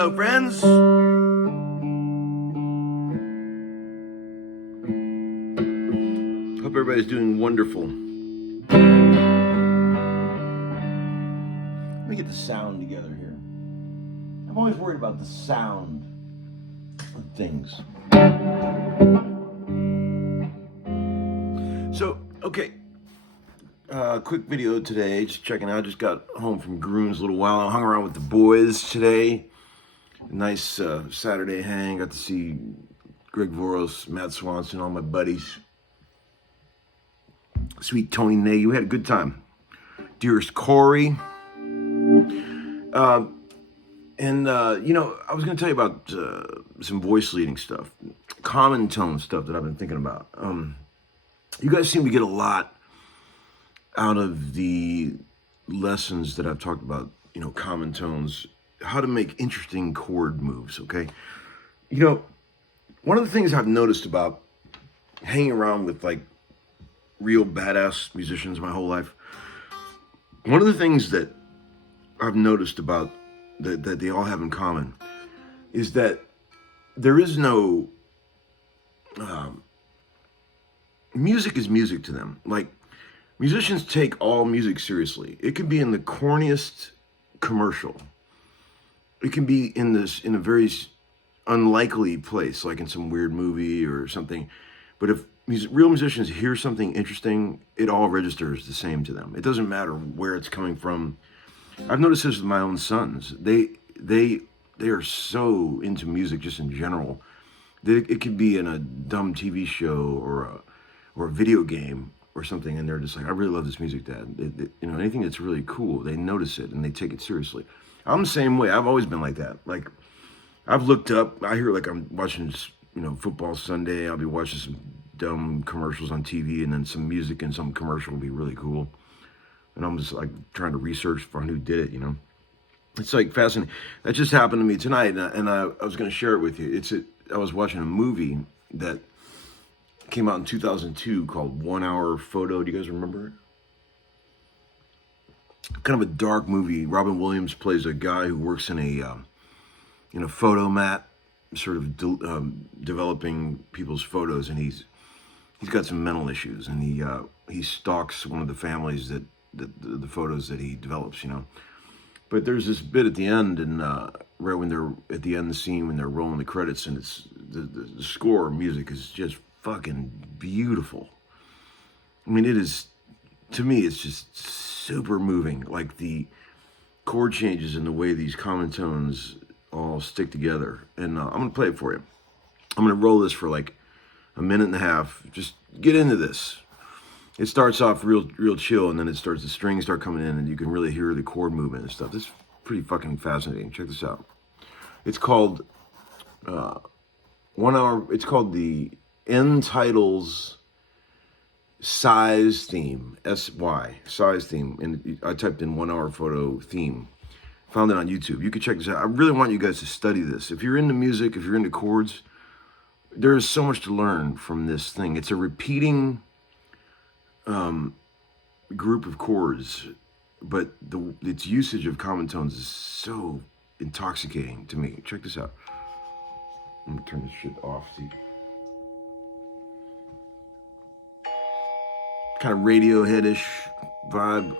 Hello, friends. Hope everybody's doing wonderful. Let me get the sound together here. I'm always worried about the sound of things. So, okay. Quick video today, just checking out. Just got home from Groom's a little while. I hung around with the boys today. Nice Saturday hang. Got to see Greg Voros, Matt Swanson, all my buddies. Sweet Tony Ney. We had a good time. Dearest Corey. I was going to tell you about some voice leading stuff, common tone stuff that I've been thinking about. You guys seem to get a lot out of the lessons that I've talked about, common tones, how to make interesting chord moves, okay? One of the things I've noticed about hanging around with like real badass musicians my whole life, one of the things that I've noticed about that they all have in common is that there is no music is music to them. Like, musicians take all music seriously. It can be in the corniest commercial. It can be in a very unlikely place, like in some weird movie or something. But if real musicians hear something interesting, it all registers the same to them. It doesn't matter where it's coming from. I've noticed this with my own sons. They are so into music just in general. It could be in a dumb TV show or a video game or something, and they're just like, I really love this music, Dad. Anything that's really cool, they notice it and they take it seriously. I'm the same way. I've always been like that. Like, I've looked up, I hear like I'm watching, football Sunday. I'll be watching some dumb commercials on TV, and then some music in some commercial will be really cool. And I'm just like trying to research, find who did it, It's like fascinating. That just happened to me tonight, and I was going to share it with you. I was watching a movie that came out in 2002 called 1 Hour Photo. Do you guys remember it? Kind of a dark movie. Robin Williams plays a guy who works in a photo mat, sort of developing people's photos, and he's got some mental issues, and he stalks one of the families that the photos that he develops, But there's this bit at the end, and right when they're at the end of the scene, when they're rolling the credits, and it's the score music is just fucking beautiful. I mean, to me, it's just super moving. Like the chord changes and the way these common tones all stick together. And I'm gonna play it for you. I'm gonna roll this for like a minute and a half. Just get into this. It starts off real chill, and then the strings start coming in, and you can really hear the chord movement and stuff. This is pretty fucking fascinating. Check this out. It's called 1 Hour. It's called the End Titles Size Theme, Size Theme, and I typed in 1 Hour Photo Theme. Found it on YouTube. You can check this out. I really want you guys to study this. If you're into music, if you're into chords, there is so much to learn from this thing. It's a repeating group of chords, but its usage of common tones is so intoxicating to me. Check this out. I'm gonna turn this shit off. See, kind of Radiohead-ish vibe.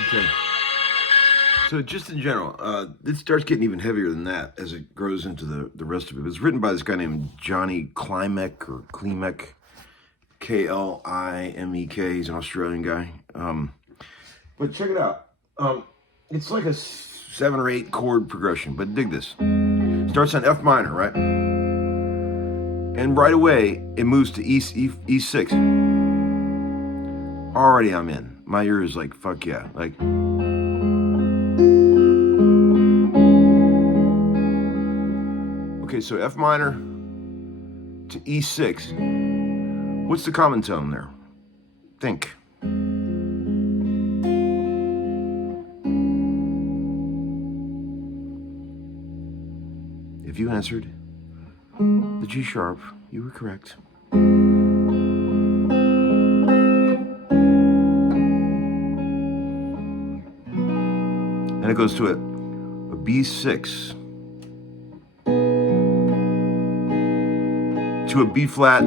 Okay. So just in general, it starts getting even heavier than that as it grows into the rest of it. It's written by this guy named Johnny Klimek or Klimek, Klimek. He's an Australian guy. But check it out. It's like a 7 or 8 chord progression, but dig this. Starts on F minor, right? And right away, it moves to E6. Already I'm in. My ear is like, fuck yeah. Like, okay, so F minor to E6. What's the common tone there? Think. If you answered the G sharp, you were correct. And it goes to a B6, to a B flat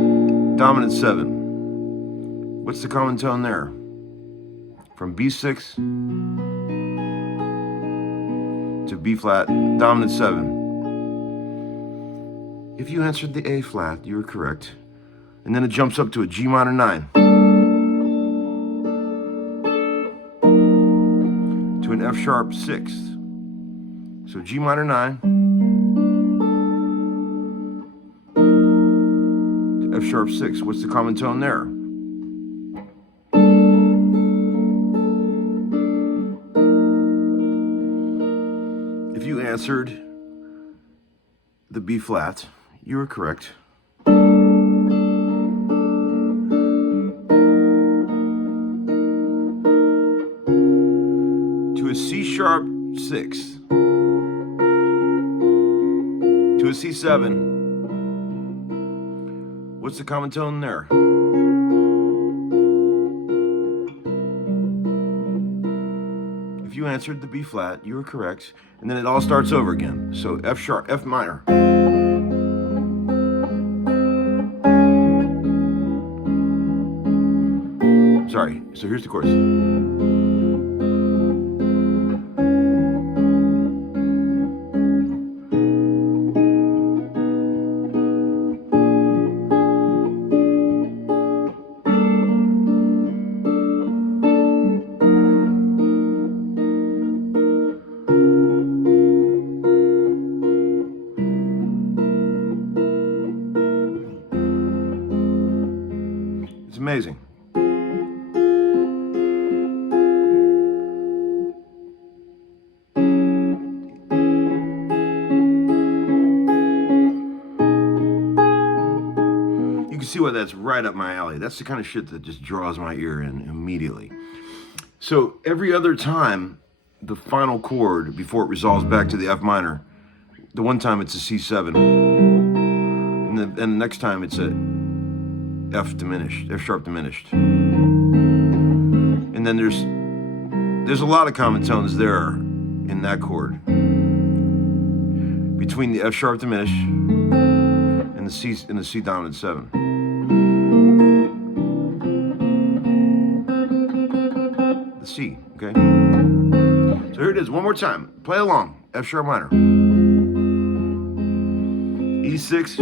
dominant 7. What's the common tone there? From B6 to B flat dominant 7. If you answered the A flat, you were correct. And then it jumps up to a G minor 9. To an F sharp 6. So G minor 9. To F sharp 6. What's the common tone there? If you answered the B flat, you were correct. To a C sharp 6. To a C7. What's the common tone there? If you answered the B flat, you were correct. And then it all starts over again. So F sharp, F minor. Sorry, so here's the chorus. It's amazing. You can see why that's right up my alley. That's the kind of shit that just draws my ear in immediately. So every other time, the final chord, before it resolves back to the F minor, the one time it's a C7, and the next time it's a F diminished, F sharp diminished. And then there's a lot of common tones there in that chord. Between the F sharp diminished and the C dominant 7. The C, okay? So here it is, one more time. Play along. F sharp minor. E6.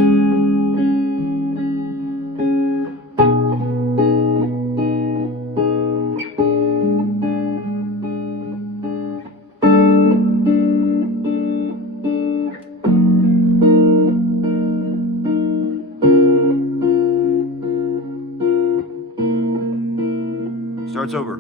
Starts over.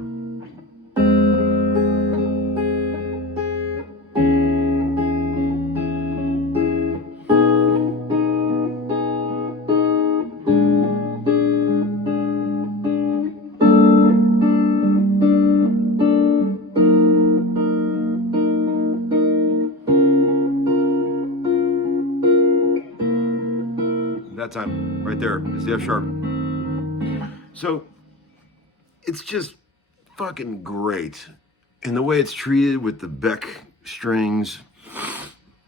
That time, right there, is the F sharp. So it's just fucking great. And the way it's treated with the Beck strings,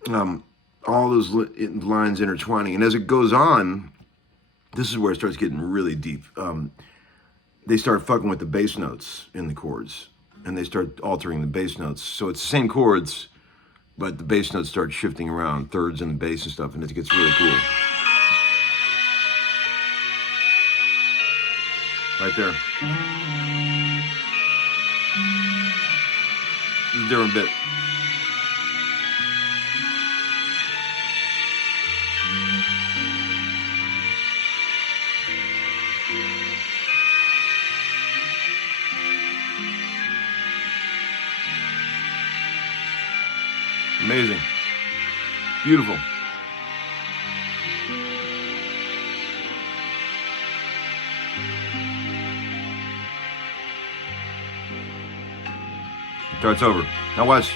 all those lines intertwining. And as it goes on, this is where it starts getting really deep. They start fucking with the bass notes in the chords. and they start altering the bass notes. So it's the same chords, but the bass notes start shifting around, thirds in the bass and stuff, and it gets really cool. Right there. This is a different bit. Amazing. Beautiful. Starts over. Now watch.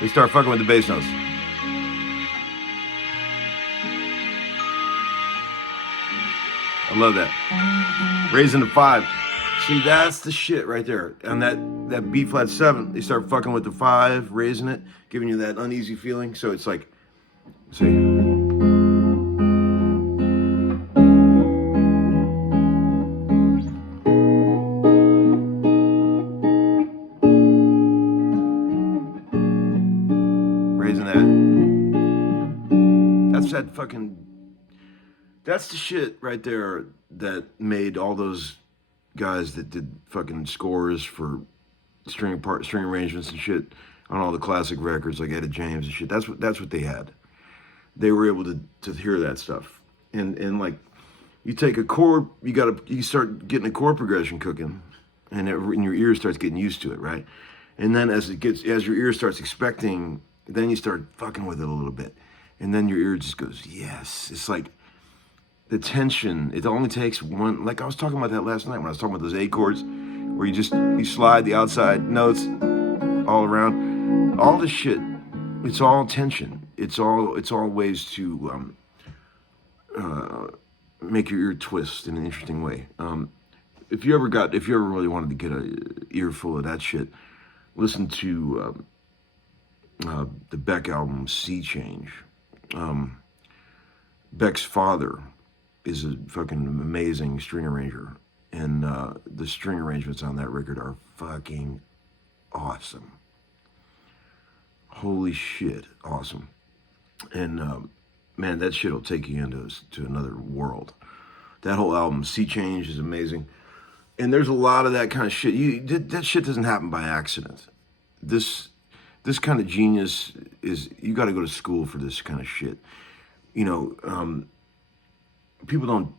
They start fucking with the bass notes. I love that. Raising the 5. See, that's the shit right there. And that B flat 7, they start fucking with the 5, raising it, giving you that uneasy feeling. So it's like, see. That's the shit right there that made all those guys that did fucking scores for string arrangements and shit on all the classic records like Etta James and shit. That's what they had. They were able to hear that stuff. And like you take a chord, you start getting a chord progression cooking, and your ear starts getting used to it, right? And then as your ear starts expecting, then you start fucking with it a little bit. And then your ear just goes, yes. It's like the tension, it only takes one, like I was talking about that last night when I was talking about those A chords, where you slide the outside notes all around. All this shit, it's all tension. It's all ways to make your ear twist in an interesting way. If you ever really wanted to get an ear full of that shit, listen to the Beck album, Sea Change. Beck's father is a fucking amazing string arranger, and the string arrangements on that record are fucking awesome. Holy shit, awesome. And man, that shit will take you into another world. That whole album, Sea Change, is amazing. And there's a lot of that kind of shit. That shit doesn't happen by accident. This kind of genius is, you got to go to school for this kind of shit. You know,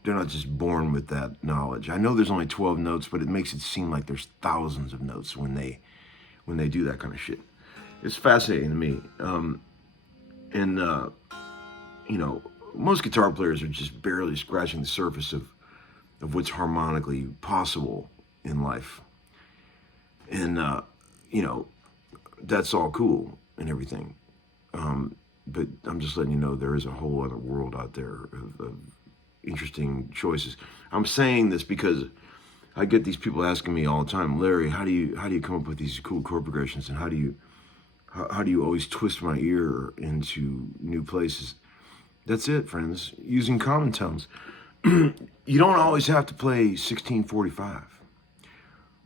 they're not just born with that knowledge. I know there's only 12 notes, but it makes it seem like there's thousands of notes when they do that kind of shit. It's fascinating to me. You know, most guitar players are just barely scratching the surface of what's harmonically possible in life. And, you know, that's all cool and everything. But I'm just letting you know there is a whole other world out there of interesting choices. I'm saying this because I get these people asking me all the time, Larry, how do you come up with these cool chord progressions, and how do you always twist my ear into new places? That's it, friends. Using common tones. You don't always have to play 1645.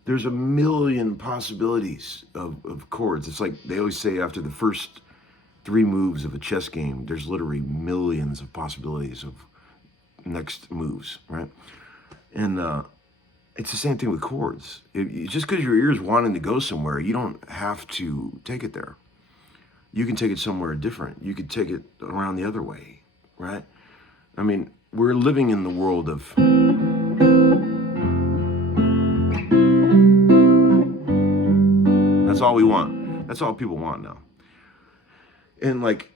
There's a million possibilities of chords. It's like they always say after the first 3 moves of a chess game, there's literally millions of possibilities of next moves, right? And it's the same thing with chords. Just because your ear's wanting to go somewhere, you don't have to take it there. You can take it somewhere different. You could take it around the other way, right? I mean, we're living in the world of that's all we want. That's all people want now. And like,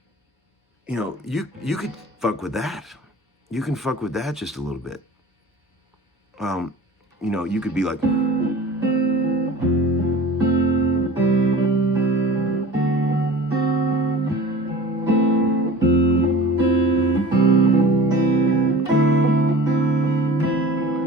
you know, you could fuck with that. You can fuck with that just a little bit. You know, you could be like,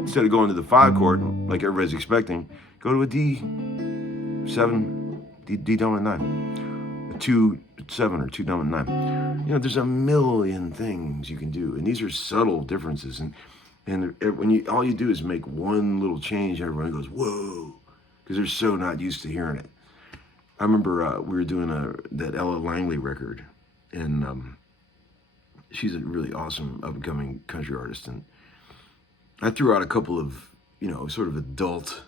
instead of going to the 5 chord like everybody's expecting, go to a D7, D dominant 9, a 2-7 or 2 dominant 9. You know, there's a million things you can do, and these are subtle differences. And when all you do is make one little change, everyone goes whoa, because they're so not used to hearing it. I remember we were doing that Ella Langley record, and she's a really awesome up-and-coming country artist, and I threw out a couple of, sort of adult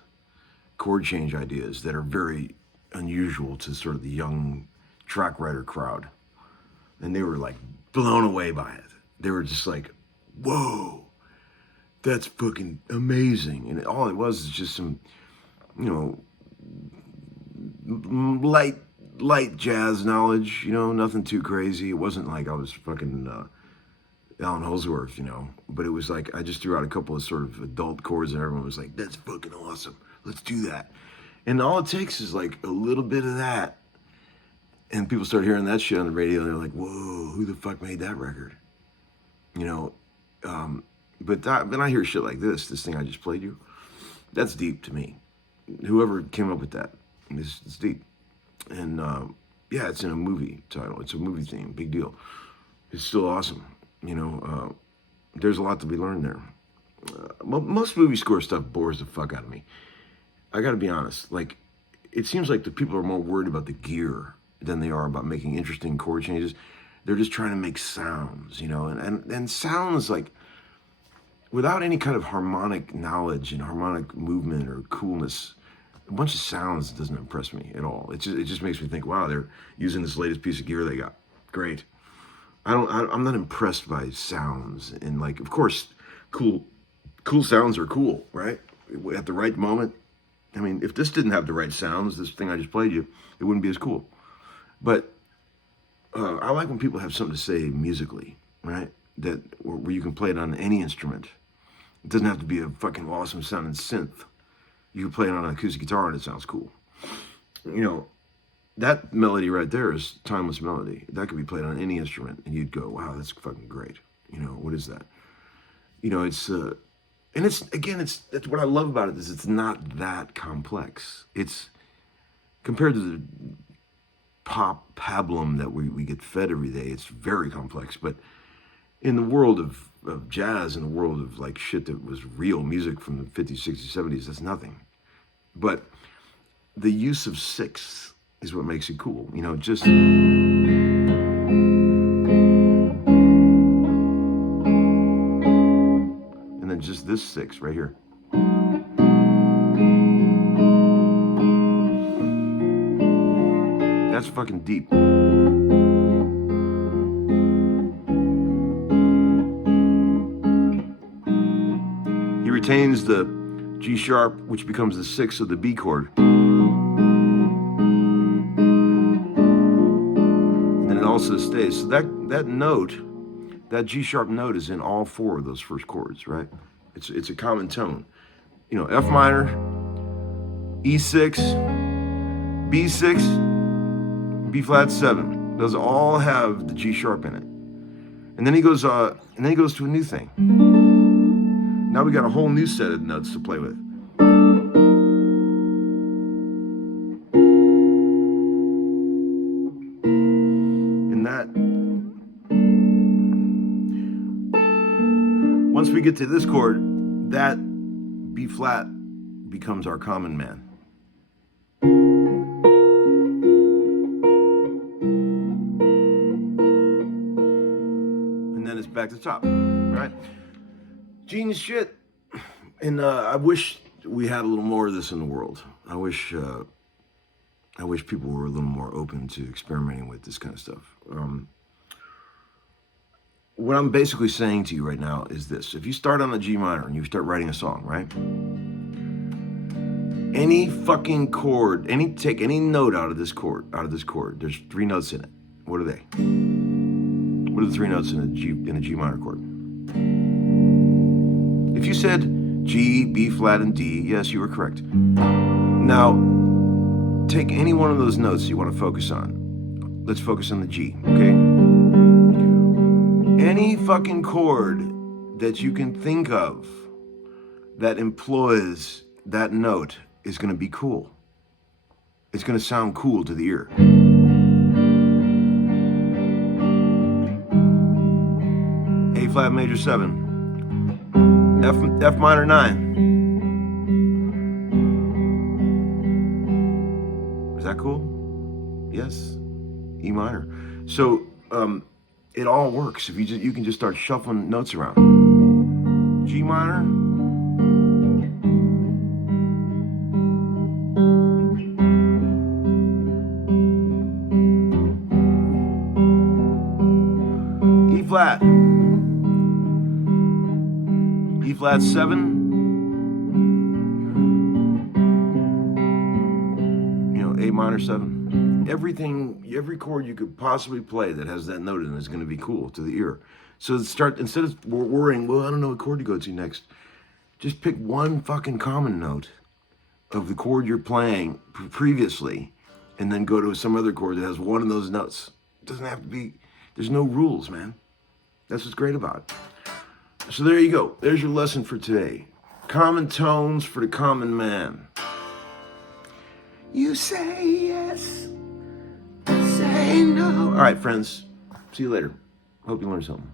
chord change ideas that are very unusual to sort of the young track writer crowd. And they were like blown away by it. They were just like, whoa, that's fucking amazing. And all it was is just some, light jazz knowledge, nothing too crazy. It wasn't like I was fucking Alan Holdsworth, but it was like I just threw out a couple of sort of adult chords and everyone was like, that's fucking awesome. Let's do that. And all it takes is like a little bit of that. And people start hearing that shit on the radio and they're like, whoa, who the fuck made that record? But when I hear shit like this thing I just played you, that's deep to me. Whoever came up with that, it's deep. And yeah, it's in a movie title. It's a movie theme, big deal. It's still awesome. There's a lot to be learned there. Most movie score stuff bores the fuck out of me. I gotta be honest. Like, it seems like the people are more worried about the gear than they are about making interesting chord changes. They're just trying to make sounds, and sounds like, without any kind of harmonic knowledge and harmonic movement or coolness, a bunch of sounds doesn't impress me at all. It just makes me think, wow, they're using this latest piece of gear they got. Great. I'm not impressed by sounds. And like, of course, cool sounds are cool, right? At the right moment. I mean, if this didn't have the right sounds, this thing I just played you, it wouldn't be as cool. But I like when people have something to say musically, right? Where you can play it on any instrument. It doesn't have to be a fucking awesome sounding synth. You can play it on an acoustic guitar and it sounds cool. That melody right there is timeless melody. That could be played on any instrument and you'd go, wow, that's fucking great. What is that? And that's what I love about it is it's not that complex. It's compared to the pop pablum that we get fed every day, it's very complex. But in the world of jazz, in the world of like shit that was real music from the 50s, 60s, 70s, that's nothing. But the use of sixths is what makes it cool. Just... and then just this sixth right here. That's fucking deep. He retains the G sharp, which becomes the sixth of the B chord. And then it also stays. So that note, that G sharp note is in all four of those first chords, right? It's a common tone. F minor, E6, B6, B flat 7. Those all have the G sharp in it. And then he goes to a new thing. Now we got a whole new set of notes to play with. And that, once we get to this chord, that B flat becomes our common man. And then it's back to the top, right? Genius shit. And I wish we had a little more of this in the world. I wish people were a little more open to experimenting with this kind of stuff. What I'm basically saying to you right now is this. If you start on a G minor and you start writing a song, right? Any fucking chord, take any note out of this chord. There's 3 notes in it. What are they? What are the 3 notes in a G minor chord? If you said G, B flat, and D, yes, you were correct. Now, take any one of those notes you want to focus on. Let's focus on the G, okay? Any fucking chord that you can think of that employs that note is going to be cool. It's going to sound cool to the ear. A flat major 7. F minor 9. Is that cool? Yes. E minor. So it all works if you can just start shuffling notes around. G minor. E flat. E flat 7. A minor 7. Every chord you could possibly play that has that note in it is going to be cool to the ear. So instead of worrying, well, I don't know what chord to go to next, just pick one fucking common note of the chord you're playing previously, and then go to some other chord that has one of those notes. It doesn't have to be, there's no rules, man. That's what's great about it. So there you go. There's your lesson for today. Common tones for the common man. You say yes, say no. All right, friends. See you later. Hope you learned something.